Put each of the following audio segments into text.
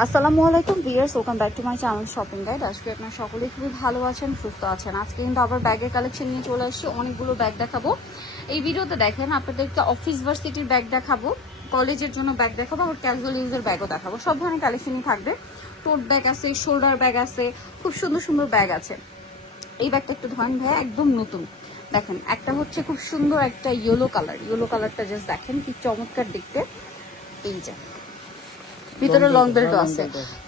আসসালামু আলাইকুম viewers, welcome back to my channel shopping guide. আজকে আপনারা সকলেই খুবই ভালো আছেন, সুস্থ আছেন। আজকে কিন্তু আবার ব্যাগের কালেকশন নিয়ে চলে আসছি। অনেকগুলো ব্যাগ দেখাবো এই ভিডিওতে। দেখেন, আপনাদেরকে অফিস ভার্সিটির ব্যাগ দেখাবো, কলেজের জন্য ব্যাগ দেখাবো, আর ক্যাজুয়াল ইউজের ব্যাগও দেখাবো। সব ধরনের কালেকশনই থাকবে। টোট ব্যাগ আছে, শোল্ডার ব্যাগ আছে, খুব সুন্দর সুন্দর ব্যাগ আছে। এই ব্যাগটা একটু ধরেন ভাইয়া, একদম নতুন। দেখেন, একটা হচ্ছে খুব সুন্দর একটা ইয়েলো কালার। ইয়েলো কালারটা জাস্ট দেখেন কি চমৎকার দেখতে। এই যে ভিতরে লং বেল্ট আছে,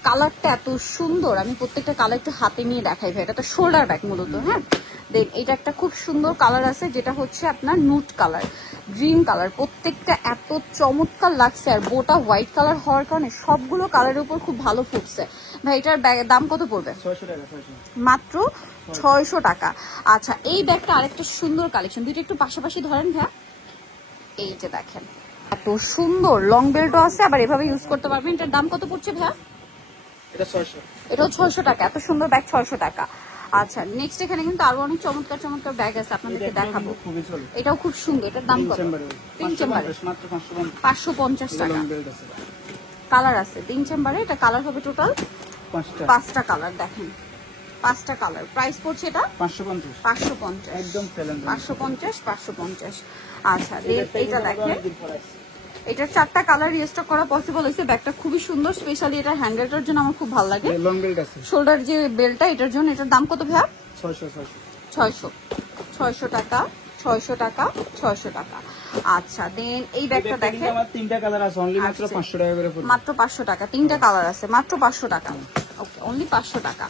কালারটা এত সুন্দর। আমি প্রত্যেকটা কালার একটু হাতে নিয়ে দেখাই ভাই। এটা তো শোল্ডার ব্যাগ মূলত। হ্যাঁ, দেন এটা একটা খুব সুন্দর কালার আছে, যেটা হচ্ছে আপনার নুট কালার, গ্রিন কালার। প্রত্যেকটা এত চমৎকার লাগছে, আর বোটা হোয়াইট কালার হওয়ার কারণে সবগুলো কালারের উপর খুব ভালো ফুটছে ভাই। এটার দাম কত পড়বে? মাত্র 600 টাকা। আচ্ছা, এই ব্যাগটা আরেকটা সুন্দর কালেকশন। দুইটা একটু পাশাপাশি ধরেন ভাইয়া। এই যে দেখেন, এত সুন্দর লং বেল্টও আছে, আবার এভাবে ইউজ করতে পারবেন। এটার দাম কত পড়ছে ভাইয়া? এটাও 600 টাকা। এত সুন্দর ব্যাগ 600 টাকা। আচ্ছা, নেক্সট এখানে কিন্তু আরো অনেক চমৎকার চমৎকার ব্যাগ আছে, আপনাদেরকে দেখাবো। এটাও খুব সুন্দর। এটার দাম কত? 3 চেম্বারে 550 টাকা। কালার আছে 3 চেম্বারে। এটা কালার হবে টোটাল 5টা কালার। দেখেন 5টা কালার। প্রাইস পড়ছে এটা 550 একদম 550। আচ্ছা, এইটা দেখেন, এটার 4টা কালার রিস্টক করা পসিবল হয়েছে। ব্যাগটা খুবই সুন্দর, স্পেশালি এটা হ্যান্ডেলটার জন্য আমার খুব ভালো লাগে। লং বেল্ট আছে, শোল্ডার যে বেল্টটা, এটার জন্য। এটার দাম কত ভাইয়া? 600 টাকা। 600 টাকা। আচ্ছা, দেন এই ব্যাগটা দেখেন, আমার 3টা কালার আছে, অনলি মাত্র 500 টাকা করে পড়বে। মাত্র 500 টাকা। 3টা কালার আছে, মাত্র 500 টাকা। ওকে, অনলি 500 টাকা।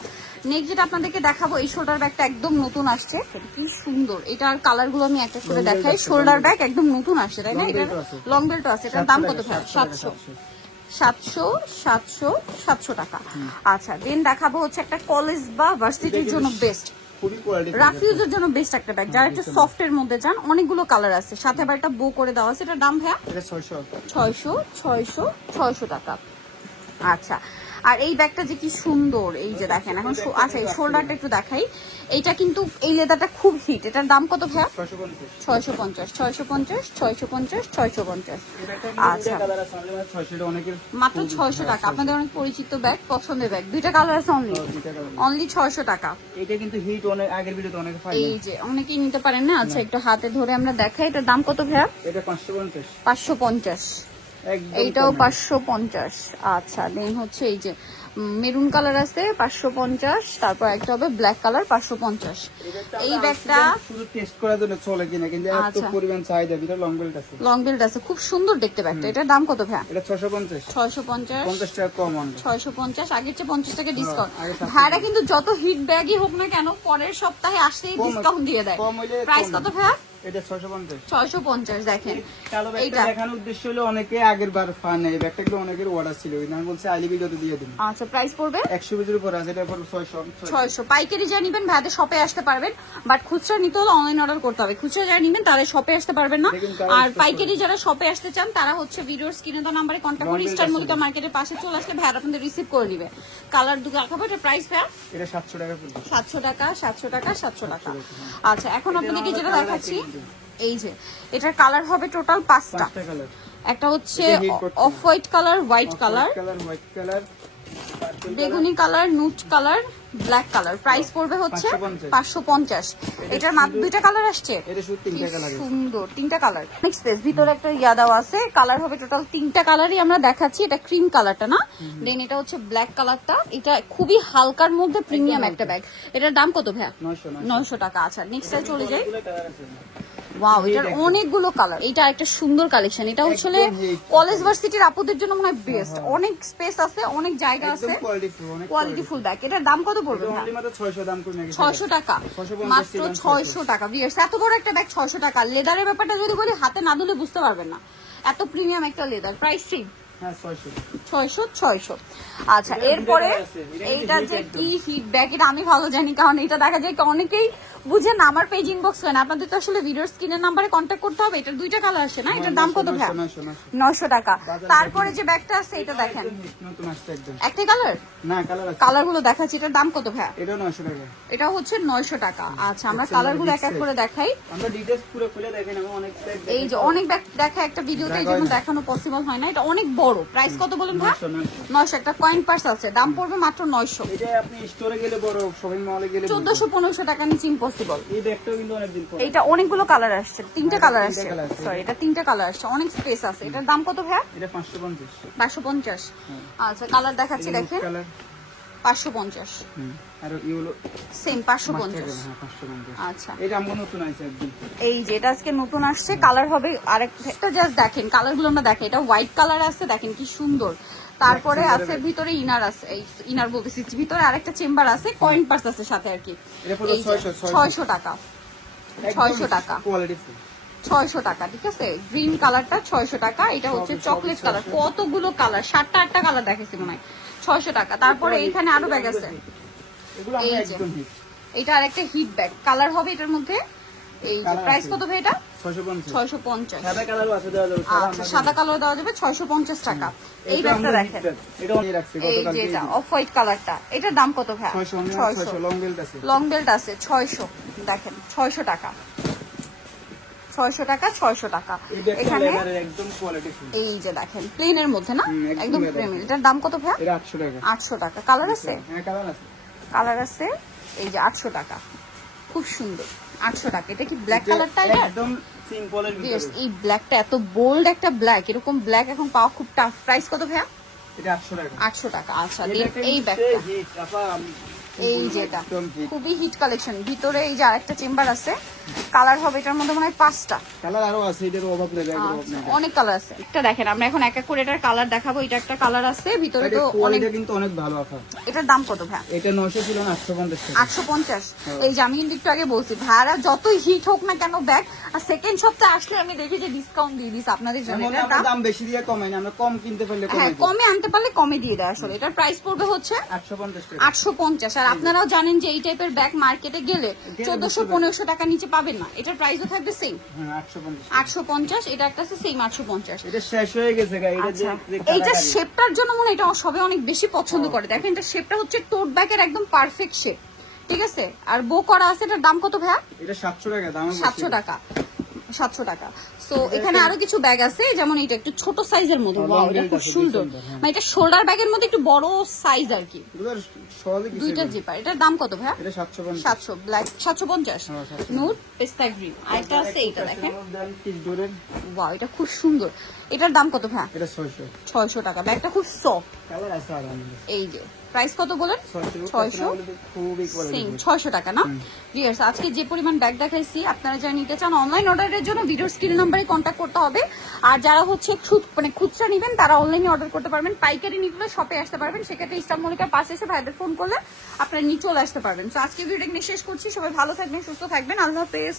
নেক্সট যেটা আপনাদেরকে দেখাবো, এই শোল্ডার ব্যাগটা একদম নতুন আসছে। কি সুন্দর! এটার কালার গুলো আমি একটা করে দেখাই। শোল্ডার ব্যাগ একদম নতুন আসছে, তাই না? এটা লং বেল্ট আছে। এটার দাম কত ভাই? 700 টাকা। আচ্ছা, দেন দেখাবো হচ্ছে একটা কলেজ বা ভার্সিটির জন্য বেস্ট, রাফিউজের জন্য বেস্ট একটা ব্যাগ, যারা একটু সফট এর মধ্যে চান। অনেকগুলো কালার আছে, সাথে আবার একটা বো করে দেওয়া আছে। এটার দাম ভাইয়া 600 টাকা। আচ্ছা, আর এই ব্যাগটা যে কি সুন্দর, এই যে দেখেন এখন। আচ্ছা, এই শোল্ডারটা একটু দেখাই। এইটা কিন্তু এই লেদারটা খুব হিট। এটার দাম কত ভাইয়া? 650। আচ্ছা, মাত্র 600 টাকা। আপনাদের অনেক পরিচিত ব্যাগ, পছন্দের ব্যাগ। দুইটা কালার আছে, অনলি 600 টাকা। এটা কিন্তু হিট অনেক আগের ভিডিওতে অনেক ফাইন। এই যে অনেকেই নিতে পারেন না। আচ্ছা, একটু হাতে ধরে আমরা দেখাই। এটার দাম কত ভাইয়া? এটা 550। 550। এইটাও 550। আচ্ছা, দেন হচ্ছে এই যে মেরুন কালার আছে 550। তারপর একটা হবে ব্ল্যাক কালার 550। এই ব্যাগটা শুধু টেস্ট করার জন্য চলে কিনা, কিন্তু এত পরিমাণ চাহিদা। ভিতরে লং বেল্ট আছে, খুব সুন্দর দেখতে ব্যাগটা। এটার দাম কত ভাইয়া? এটা 650। 50 টাকা কম অনলি। 650। আগের চেয়ে 50 টাকা ডিসকাউন্ট। ভাইরা কিন্তু যত হিট ব্যাগই হোক না কেন, পরের সপ্তাহে আসলেই ডিসকাউন্ট দিয়ে দেয়। প্রাইস কত ভাইয়া? এটা 650। 650। দেখেন, কালো ব্যাগটা দেখানোর উদ্দেশ্য হলো অনেকে আগের বার ফান এই ব্যাগটা কিন্তু অনেকের অর্ডার ছিল, আমি বলছি আইলি ভিডিওতে দিয়ে দিন। আচ্ছা, প্রাইস পড়বে 100 পিসের উপর আছে। এটা পড়বে 600। পাইকারি যা নেবেন ভাইদের শপে আসতে পারবেন, বাট খুচরা নিতে হলে অনলাইন অর্ডার করতে হবে। খুচরা যারা নেবেন তারা শপে আসতে পারবেন না। আর পাইকারি যারা শপে আসতে চান, তারা হচ্ছে ভিডিওর স্ক্রিনে দেওয়া নাম্বারে কন্ট্যাক্ট করে স্টার মল্লিকা মার্কেটের পাশে চলে আসলে ভাইরা আপনাদের রিসিভ করে নিবে। কালার দুটো দেখাবো। এটা প্রাইস ভাইয়া? এটা 700 টাকা পড়বে। 700 টাকা। আচ্ছা, এখন আপনাদেরকে যেটা দেখাচ্ছি, এই যে এটার কালার হবে টোটাল 5টা। একটা হচ্ছে off white colour, white colour, বেগুনি colour, nude colour, black colour. Price পড়বে হচ্ছে 550। এটার মাত্র 2টা কালার আসছে। সুন্দর 3টা কালার। নেক্সট পেজ ভিতরে একটা ইয়া দেওয়া আছে। কালার হবে টোটাল 3টা কালারই আমরা দেখাচ্ছি। এটা ক্রিম কালারটা না, দেন এটা হচ্ছে ব্ল্যাক কালারটা। এটা খুবই হালকার মধ্যে প্রিমিয়াম একটা ব্যাগ। এটার দাম কত ভাইয়া? 900 টাকা। আচ্ছা, নেক্সটে চলে যাই। ওয়াও, এটার অনেকগুলো কালার। এটা একটা সুন্দর কালেকশন। এটা হচ্ছে কলেজ ভার্সিটির আপুদের জন্য মনে হয় বেস্ট। অনেক স্পেস আছে, অনেক জায়গা আছে, কোয়ালিটিফুল ব্যাগ। এটার দাম কত পড়বে? 600 টাকা। মাত্র 600 টাকা। এত বড় একটা ব্যাগ 600 টাকা। লেদারের ব্যাপারটা যদি বলি, হাতে না ধুলে বুঝতে পারবেন না, এত প্রিমিয়াম একটা লেদার। Price same 600। আচ্ছা, এরপরে এইটা যে কি হিট ব্যাগ, এটা আমি ভালো জানি, কারণ এটা দেখা যায় অনেকেই বুঝেন না। আমার পেজ ইনবক্স হয় না, আপনাদের তো আসলে ভিডিওর স্ক্রিনের নাম্বারে কন্ট্যাক্ট করতে হবে। এটার 2টা কালার আসে না? এটার দাম কত ভাই? 900 টাকা। তারপরে যে ব্যাগটা আছে, এটা দেখেন, একটাই কালার না, কালার গুলো দেখাচ্ছি। এটার দাম কত ভাই? এটা 900 টাকা। এটা হচ্ছে 900 টাকা। আচ্ছা, আমরা কালার গুলো এক এক করে দেখাই। আমরা ডিটেইলস পুরো খুলে দেখেন। আমি অনেক ব্যাগ, এই যে অনেক ব্যাগ দেখা একটা ভিডিওতে, এই জন্য দেখানো পসিবল হয় না। এটা অনেক বড়। প্রাইস কত বলেন ভাই? 900। একটা কয়েন পার্স আছে, দাম পড়বে মাত্র 900। এটা আপনি স্টোরে গেলে বড় শপিং মলে গেলে 1400-1500 টাকা নিচে ইম্পসিবল। এই ব্যাগটাও কিন্তু অনেক দিন পরে। এটা অনেকগুলো কালার আসছে, 3টা কালার আসছে, সরি এটা 3টা কালার আসছে, অনেক স্পেস আছে। এটার দাম কত ভাই? এটা 550। 550। আচ্ছা কালার দেখাচ্ছি দেখেন, কালার 550। আর ইউলো সেম 550। হ্যাঁ 550। আচ্ছা এটা আমগো নতুন আইছে একদম। এই যে এটা আজকে নতুন আসছে, কালার হবে আরেকটা, জাস্ট দেখেন কালার গুলো না, দেখেন এটা হোয়াইট কালার আছে, দেখেন কি সুন্দর। তারপরে আছে ভিতরে ইনার আছে, এই ইনার বলতেছি, ভিতরে আরেকটা চেম্বার আছে, কয়েন পার্স আছে সাথে আর কি। এটা পুরো 600 টাকা, 600 টাকা, কোয়ালিটি ফুল 600 টাকা, ঠিক আছে। গ্রিন কালারটা 600 টাকা, এটা হচ্ছে চকলেট কালার, কতগুলো কালার, 7টা 8টা কালার দেখাইছি মনে হয়। 600 টাকা। তারপরে এইখানে আরো ব্যাগ আছে, এগুলো আমরা এই যে একদম হিট। এটা আরেকটা হিট ব্যাগ, কালার হবে এটার মধ্যে। এই যে প্রাইস কত ভাই এটা? 650। 650। সাদা কালারও আছে দেওয়া যাবে। আচ্ছা সাদা কালার দেওয়া যাবে 650 টাকা। এই ব্যাগটা দেখেন, এটা অনেক রাখছে এই গতকাল। যে এটা অফ হোয়াইট কালারটা, এটার দাম কত ভাই? 600 লং বেল্ট আছে। লং বেল্ট আছে 600, দেখেন 600 টাকা, 600 টাকা, 600 টাকা। এখানে একদম কোয়ালিটি ফুল। এই যে দেখেন প্লেনের মধ্যে না, একদম প্রিমিয়াম। এটার দাম কত ভাই? এটা 800 টাকা। 800 টাকা। কালার আছে? হ্যাঁ কালার আছে। কালার আছে, এই যে 800 টাকা, খুব সুন্দর। 800 টাকা। এটা কি ব্ল্যাক কালারটা? এটা একদম সিম্পলের ভিতরে। এই ব্ল্যাকটা এত বোল্ড একটা ব্ল্যাক, এরকম ব্ল্যাক এখন পাওয়া খুব টাফ। প্রাইস কত ভাইয়া? এটা 800 টাকা। 800 টাকা। আচ্ছা এই ব্যাগটা, হিট আপা। এই যেটা খুবই হিট কালেকশন। ভিতরে এই যে আরেকটা চেম্বার আছে, কালার হবে এটার মধ্যে মনে হয় 5টা। কালার আরো আছে, এটার অভাব নেই, ব্যাগের অভাব নেই। অনেক কালার আছে। এটা দেখেন আমরা এখন এক এক করে এটার কালার দেখাবো। এটা একটা কালার আছে, ভিতরে তো অনেক। কোয়ালিটি কিন্তু অনেক ভালো আপা। এটার দাম কত ভাই? এটা 900 ছিল না 850 টাকা। 850। এই যে আমি কিন্তু একটু আগে বলছি ভাড়া যতই হিট হোক না কেন ব্যাগ, আর সেকেন্ড সপ্তাহে আসলে আমি দেখি যে ডিসকাউন্ট দিয়ে দিস আপনাদের জন্য। এটার আমরা দাম বেশি দিয়ে কমাই না, আমরা কম কিনতে পারলে হ্যাঁ কমাই। কমে আনতে পারলে কমে দিয়ে দেয় আসলে। এটার প্রাইস পড়বে হচ্ছে 850 টাকা। 850। আর আপনারাও জানেন যে এই টাইপের ব্যাগ মার্কেটে গেলে 1400-1500 টাকা নিচে পাবেন না। এটার প্রাইসও থাকবে সেম হ্যাঁ 850। 850। এটা একটা আছে সেম 850। এটা শেষ হয়ে গেছে গা। এটা যে এইটা শেপটার জন্য মনে হয় এটা সবাই অনেক বেশি পছন্দ করে। দেখেন এটা শেপটা হচ্ছে টোট ব্যাগের একদম পারফেক্ট শেপ, ঠিক আছে। আর বো করা আছে। এটার দাম কত ভাইয়া? এটা 700 টাকা দাম। 700 টাকা, 700 টাকা। সো এখানে আরো কিছু ব্যাগ আছে, যেমন এটা একটু ছোট সাইজের মধ্যে। ওয়াও এটা খুব সুন্দর, মানে এটা শোল্ডার ব্যাগের মধ্যে একটু বড় সাইজ আর কি। দুইটা জিপার। এটার দাম কত ভাইয়া? এটা 750। 700 ব্ল্যাক 750। নুড পেস্তা গ্রিন। আরেকটা আছে এইটা দেখেন, ওয়াও এটা খুব সুন্দর। এটার দাম কত ভাইয়া? এটা 600। 600 টাকা। ব্যাগটা খুব সফট। কালার আছে আর এই যে প্রাইস কত বলেন? 600। খুবই কোয়ালিটি। সেম 600 টাকা না। ভিউয়ার্স আজকে যে পরিমাণ ব্যাগ দেখাইছি, আপনারা যারা নিতে চান অনলাইন অর্ডারের জন্য ভিডিওর স্ক্রিন নম্বরে কন্ট্যাক্ট করতে হবে। আর যারা হচ্ছে খুচরা নেবেন তারা অনলাইনে অর্ডার করতে পারবেন। পাইকারি নিলে শপে আসতে পারবেন, সেক্ষেত্রে ইস্টার মল্লিকার পাশে এসে ভাইদের ফোন করলে আপনারা নিয়ে চলে আসতে পারবেন। তো আজকে ভিডিওটা এখানে শেষ করছি। সবাই ভালো থাকবেন, সুস্থ থাকবেন, আল্লাহ হাফেজ।